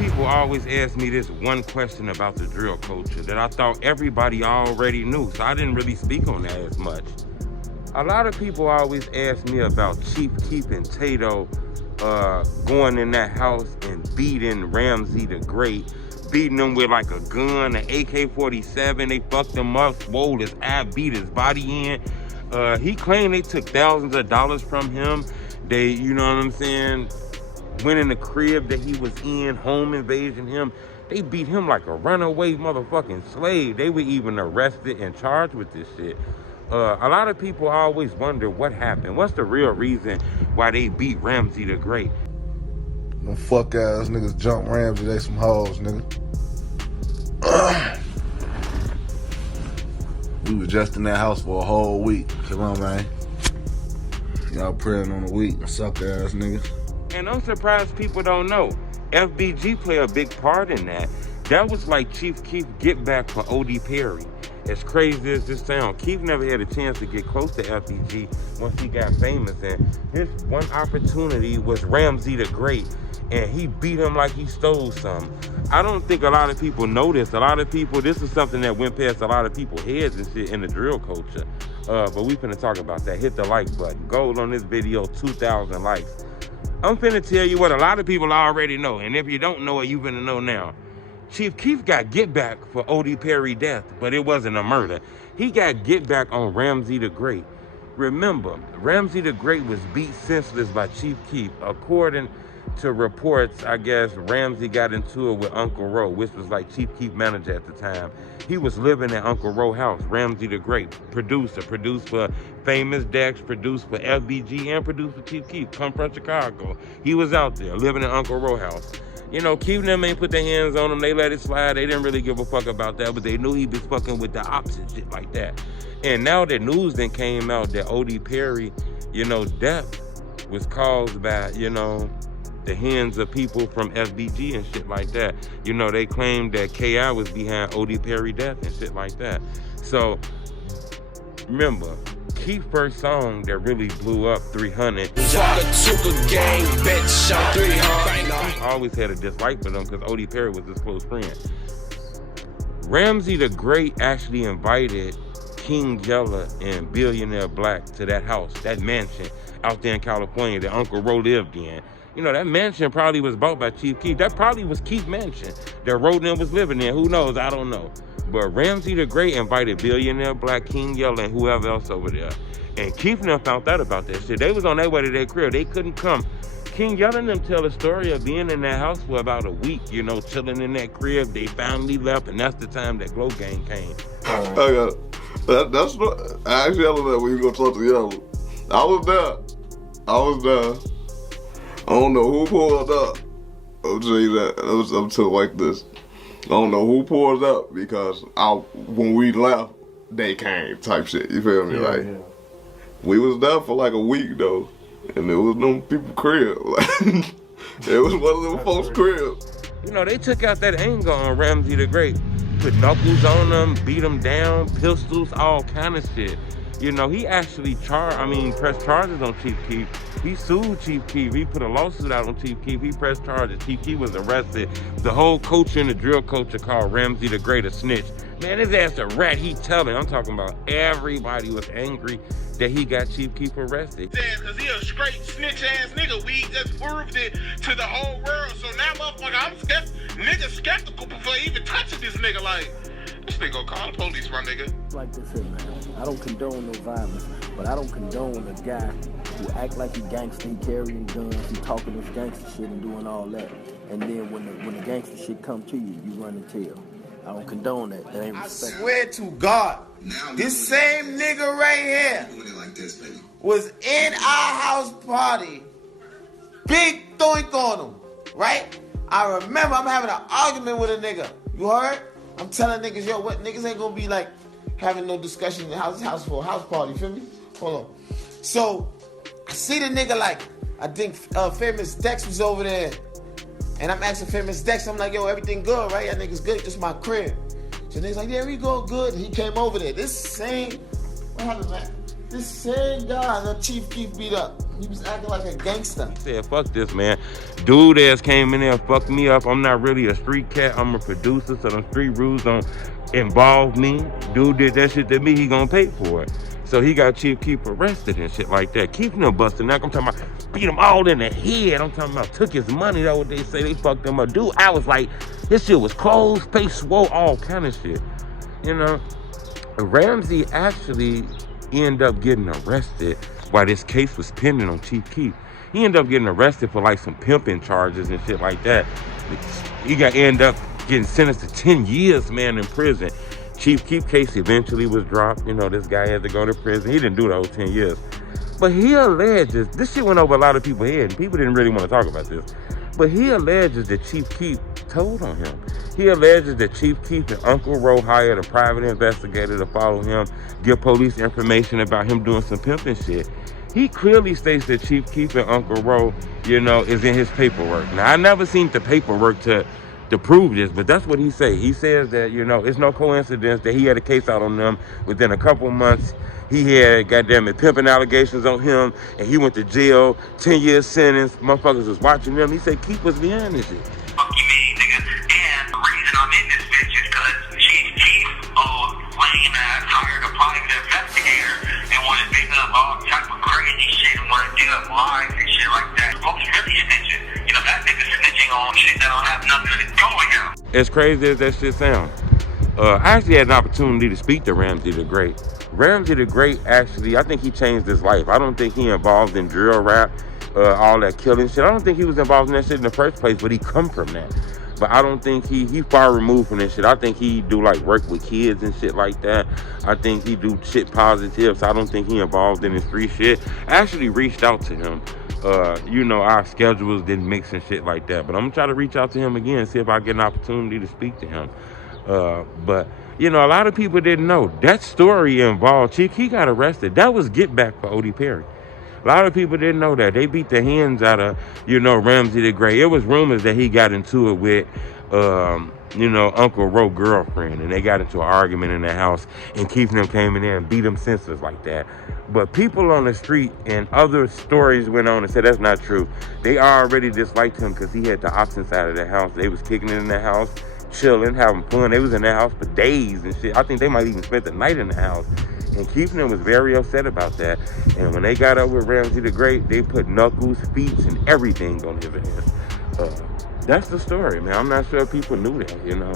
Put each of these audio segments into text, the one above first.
people always ask me this one question about the drill culture that I thought everybody already knew, so I didn't really speak on that as much. A lot of people always ask me about Chief Keef and Tato going in that house and beating Ramsay the Great, beating him with like a gun, an AK-47. They fucked him up, swole his eye, beat his body in. He claimed they took thousands of dollars from him. They, you know what I'm saying, went in the crib that he was in, home invasion him. They beat him like a runaway motherfucking slave. They were even arrested and charged with this shit. A lot of people always wonder what happened. What's the real reason why they beat Ramsay the Great? Them fuck ass niggas jump Ramsay, they some hoes, nigga. We was just in that house for a whole week. Come on, man. Y'all praying on a week, suck ass niggas. And I'm surprised people don't know. FBG play a big part in that. That was like Chief Keef get back for ODEE Perry. As crazy as this sounds, Keef never had a chance to get close to FBG once he got famous, and his one opportunity was Ramsay the Great, and he beat him like he stole something. I don't think a lot of people know this. A lot of people, this is something that went past a lot of people's heads and shit in the drill culture. But we finna talk about that. Hit the like button. Goal on this video, 2,000 likes. I'm finna tell you what a lot of people already know, and if you don't know it, you finna know now. Chief Keef got get back for ODEE Perry death, but it wasn't a murder. He got get back on Ramsay the Great. Remember, Ramsay the Great was beat senseless by Chief Keef. According to reports, I guess Ramsay got into it with Uncle Ro, which was like Chief Keef manager at the time. He was living at Uncle Ro house. Ramsay the Great, producer, produced for Famous Dex, produced for FBG, and produced for Chief Keef. Come from Chicago. He was out there living at Uncle Ro house. You know, Keef and them ain't put their hands on him. They let it slide. They didn't really give a fuck about that, but they knew he was fucking with the Opps and shit like that. And now the news then came out that ODEE Perry, you know, death was caused by, you know, the hands of people from FBG and shit like that. You know, they claimed that KI was behind ODEE Perry death and shit like that. So, remember, Keef's first song that really blew up, 300. Always had a dislike for them because ODEE Perry was his close friend. Ramsay the Great actually invited King Yella and Billionaire Black to that house, that mansion out there in California that Uncle Ro lived in. You know, that mansion probably was bought by Chief Keef. That probably was Keef's mansion that Ro then was living in. Who knows? I don't know. But Ramsay the Great invited Billionaire Black, King Yella, and whoever else over there. And Keef and them found out about that shit. They was on their way to their crib. They couldn't come. King Yella and them tell a story of being in that house for about a week, you know, chilling in that crib. They finally left, and that's the time that Glow Gang came. I got it. That's what I asked Yella that when you go talk to Yella. I was there. I don't know who pulled up. I'll tell you that. I'm telling like this. I don't know who pulled up because when we left, they came type shit. You feel me? Yeah. We was there for like a week though, and it was them people crib. It was one of them folks' crib. You know, they took out that anger on Ramsay the Great. Put knuckles on them, beat them down, pistols, all kind of shit. You know, he actually pressed charges on Chief Keef. He sued Chief Keef. He put a lawsuit out on Chief Keef. He pressed charges. Chief Keef was arrested. The whole culture in the drill culture called Ramsay the Great a snitch. Man, his ass a rat. He telling. I'm talking about everybody was angry that he got Chief Keef arrested. Because he a straight snitch ass nigga. We just proved it to the whole world. So now, motherfucker, I'm skeptical before even touching this nigga. Like, this nigga gonna call the police, my nigga. Like this here, man. I don't condone no violence, but I don't condone a guy who act like he gangster, he carrying guns, he talking this gangster shit and doing all that. And then when the gangster shit come to you, you run and tell. I don't condone that. That ain't respect. I swear to God, this same nigga right here was in our house party. Big doink on him, right? I remember I'm having an argument with a nigga. You heard? I'm telling niggas, yo, what niggas ain't gonna be like having no discussion in the house for a house party, feel me? Hold on. So, I see the nigga like, I think Famous Dex was over there. And I'm asking Famous Dex, I'm like, yo, everything good, right? That nigga's good, just my crib. So nigga's like, yeah, we go good. And he came over there. This same, what happened, man? This same guy that Chief Keef beat up He was acting like a gangster. He said, fuck this, man. Dude ass came in there and fucked me up. I'm not really a street cat. I'm a producer, so them street rules don't involve me. Dude did that shit to me, he gonna pay for it. So he got Chief Keef arrested and shit like that. Keef no busting neck. I'm talking about beat him all in the head. I'm talking about took his money. That's what they say. They fucked him up. Dude, I was like, this shit was closed, face swole, all kind of shit. You know, Ramsay actually ended up getting arrested while this case was pending on Chief Keef. He ended up getting arrested for like some pimping charges and shit like that. He ended up getting sentenced to 10 years, man, in prison. Chief Keef case eventually was dropped. You know, this guy had to go to prison. He didn't do the whole 10 years. But he alleges, this shit went over a lot of people's head, and people didn't really want to talk about this. But he alleges that Chief Keef told on him. He alleges that Chief Keef and Uncle Ro hired a private investigator to follow him, give police information about him doing some pimping shit. He clearly states that Chief Keef and Uncle Ro, you know, is in his paperwork. Now, I never seen the paperwork to prove this, but that's what he say. He says that, you know, it's no coincidence that he had a case out on them within a couple of months. He had, goddamn it, pimping allegations on him, and he went to jail, 10-year sentence. Motherfuckers was watching him. He said Keef was behind this shit. Fuck you mean, nigga. And the reason I'm in this bitch is because Chief Keef, lame ass, hired a private investigator and wanted to pick up all type of crazy shit and wanted to dig up lies and shit like that. Folks really snitching. You know, that nigga snitching on shit that don't have nothing to do with him. As crazy as that shit sounds, I actually had an opportunity to speak to Ramsay the Great. Ramsay the Great, actually, I think he changed his life. I don't think he involved in drill rap, all that killing shit. I don't think he was involved in that shit in the first place, but he come from that. But I don't think he far removed from that shit. I think he do like work with kids and shit like that. I think he do shit positive, so I don't think he involved in the street shit. I actually reached out to him. You know, our schedules didn't mix and shit like that. But I'm gonna try to reach out to him again and see if I get an opportunity to speak to him. But, you know, a lot of people didn't know. That story involved Chief. He got arrested. That was get back for ODEE Perry. A lot of people didn't know that. They beat the hands out of, you know, Ramsay the Great. It was rumors that he got into it with, you know, Uncle Ro's girlfriend. And they got into an argument in the house. And Keef and them came in there and beat him senseless like that. But people on the street and other stories went on and said that's not true. They already disliked him because he had the Opps inside of the house. They was kicking it in the house, chilling, having fun. They was in the house for days and shit. I think they might even spent the night in the house. And Keef and them was very upset about that. And when they got up with Ramsay the Great, they put knuckles, feet, and everything on his ass. That's the story, man. I'm not sure if people knew that, you know.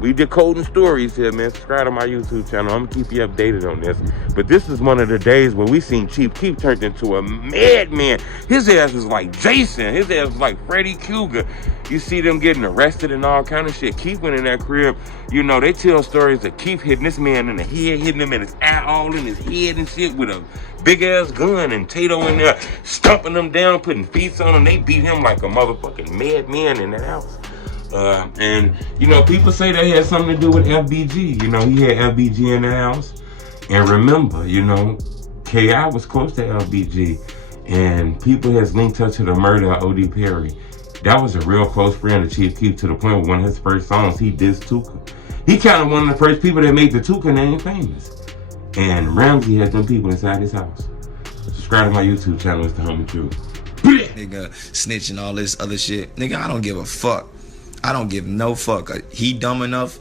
We decoding stories here, man. Subscribe to my YouTube channel. I'm gonna keep you updated on this. But this is one of the days where we seen Chief Keef turned into a madman. His ass was like Jason. His ass was like Freddy Krueger. You see them getting arrested and all kind of shit. Keef went in that crib. You know, they tell stories of Keef hitting this man in the head, hitting him in his eye, all in his head and shit with a big ass gun, and Tato in there stomping them down, putting feet on him. They beat him like a motherfucking madman in that house. And, you know, people say that had something to do with FBG. You know, he had FBG in the house. And remember, you know, K.I. was close to FBG. And people has linked her to the murder of ODEE Perry. That was a real close friend of Chief Keef, to the point where one of his first songs, he dissed Tuka. He kind of one of the first people that made the Tuka name famous. And Ramsay had them people inside his house. Subscribe to my YouTube channel. It's The Homie Truth. Nigga, snitching, all this other shit. Nigga, I don't give a fuck. I don't give no fuck. He dumb enough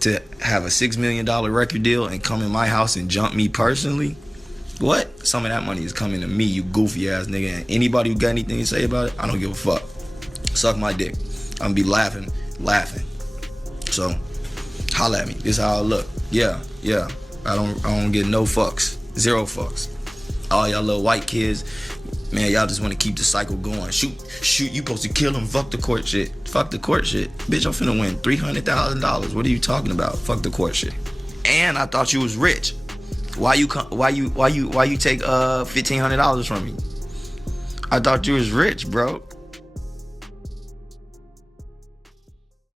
to have a $6 million record deal and come in my house and jump me personally? What? Some of that money is coming to me, you goofy ass nigga. And anybody who got anything to say about it, I don't give a fuck. Suck my dick. I'm gonna be laughing. So, holla at me. This is how I look. Yeah. I don't get no fucks. Zero fucks. All y'all little white kids, man, y'all just want to keep the cycle going. Shoot, you supposed to kill him. Fuck the court shit. Bitch, I'm finna win $300,000. What are you talking about? Fuck the court shit. And I thought you was rich. Why you take $1,500 from me? I thought you was rich, bro.